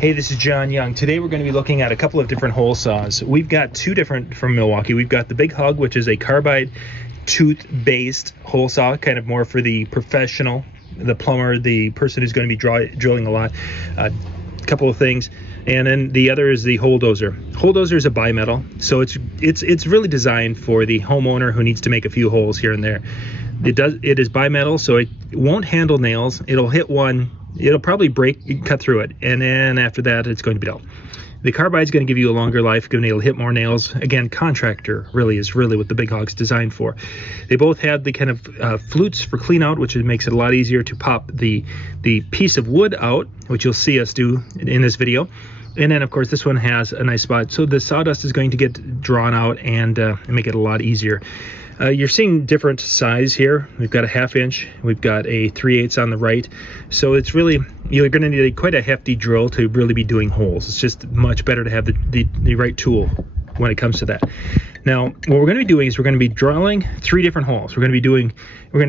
Hey, this is John Young. Today we're going to be looking at a couple of different hole saws. We've got two different from Milwaukee. We've got the Big Hawg, which is a carbide tooth based hole saw, kind of more for the professional, the plumber, the person who's going to be drilling a lot. A couple of things. And then the other is the hole dozer. Hole dozer is a bimetal, so it's really designed for the homeowner who needs to make a few holes here and there. It is bimetal, so it won't handle nails. It'll hit one, it'll probably break, cut through it, and then after that it's going to be dull. The carbide is going to give you a longer life, going to be able to hit more nails. Again, contractor is really what the Big Hawg's designed for. They both have the kind of flutes for clean out, which makes it a lot easier to pop the piece of wood out, which you'll see us do in this video. And then of course this one has a nice spot, so the sawdust is going to get drawn out and make it a lot easier. You're seeing different size here. We've got a 1/2 inch, we've got a 3/8 on the right, so it's really, you're going to need quite a hefty drill to really be doing holes. It's just much better to have the right tool when it comes to that. Now what we're going to be doing is we're going to be drilling 3 different holes. We're going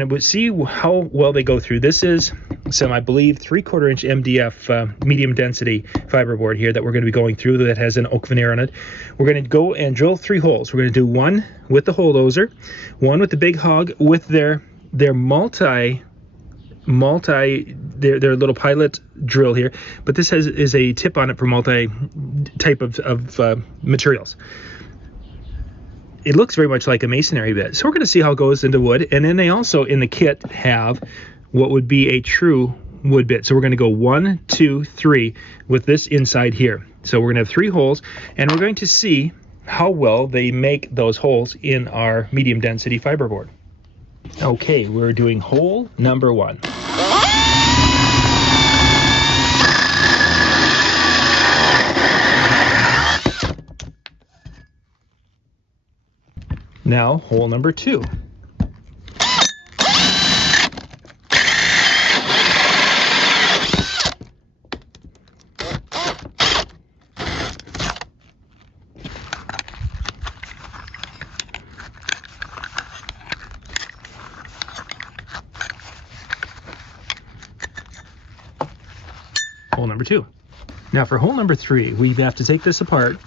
to see how well they go through. This is some, I believe, 3/4 inch MDF medium density fiberboard here that we're going to be going through, that has an oak veneer on it. We're going to go and drill 3 holes. We're going to do one with the hole dozer, one with the Big Hawg with their little pilot drill here, but this is a tip on it for multi type of materials. It looks very much like a masonry bit, so we're going to see how it goes into wood. And then they also in the kit have what would be a true wood bit, so we're going to go 1, 2, 3 with this inside here. So we're going to have 3 holes, and we're going to see how well they make those holes in our medium density fiberboard. Okay, we're doing hole number 1. Now hole number 2. Hole number 2. Now for hole number 3, we have to take this apart.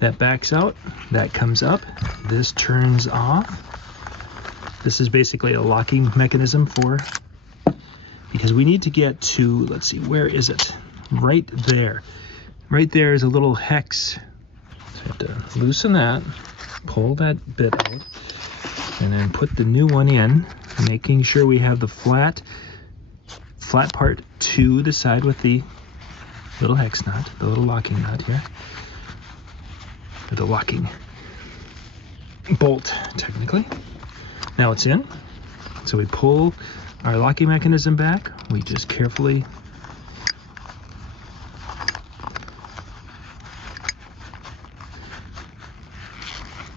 That backs out, that comes up, this turns off. This is basically a locking mechanism because we need to get to, let's see, where is it? Right there. Right there is a little hex. So I have to loosen that, pull that bit out, and then put the new one in, making sure we have the flat part to the side with the little hex nut, the little locking nut here. The locking bolt, technically. Now it's in, so we pull our locking mechanism back. We just carefully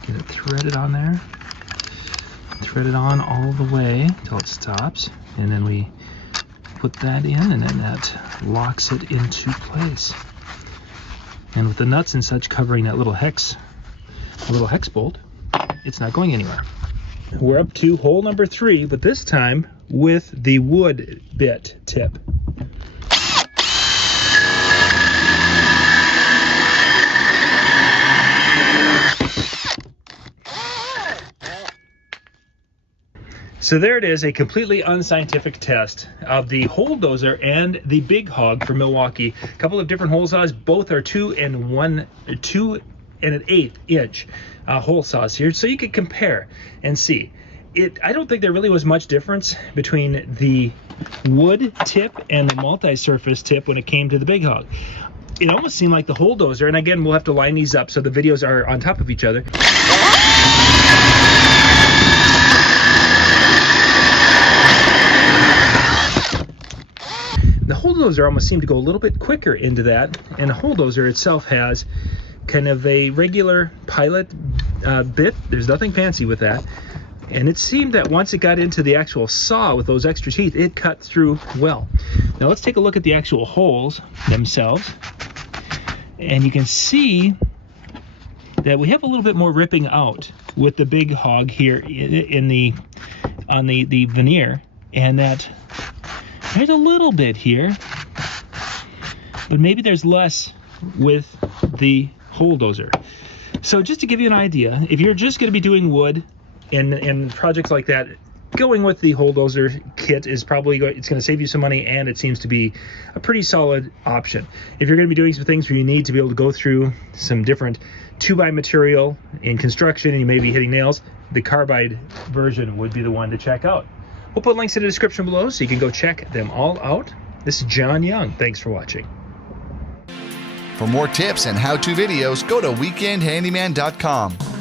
get it threaded on there, thread it on all the way until it stops, and then we put that in, and then that locks it into place. And with the nuts and such covering that little hex bolt, it's not going anywhere. We're up to hole number 3, but this time with the wood bit tip. So there it is, a completely unscientific test of the hole dozer and the Big Hawg from Milwaukee. A couple of different hole saws, both are 2 1/8 inch hole saws here, so you could compare and see. I don't think there really was much difference between the wood tip and the multi-surface tip when it came to the Big Hawg. It almost seemed like the hole dozer, and again, we'll have to line these up so the videos are on top of each other. The hole dozer almost seemed to go a little bit quicker into that, and the hole dozer itself has kind of a regular pilot bit. There's nothing fancy with that, and it seemed that once it got into the actual saw with those extra teeth, it cut through well. Now let's take a look at the actual holes themselves, and you can see that we have a little bit more ripping out with the Big Hawg here on the veneer, and that there's a little bit here but maybe there's less with the hole dozer. So just to give you an idea, if you're just going to be doing wood and projects like that, going with the hole dozer kit is probably it's going to save you some money, and it seems to be a pretty solid option. If you're going to be doing some things where you need to be able to go through some different 2x material in construction and you may be hitting nails, the carbide version would be the one to check out. We'll put links in the description below so you can go check them all out. This is John Young. Thanks for watching. For more tips and how-to videos, go to weekendhandyman.com.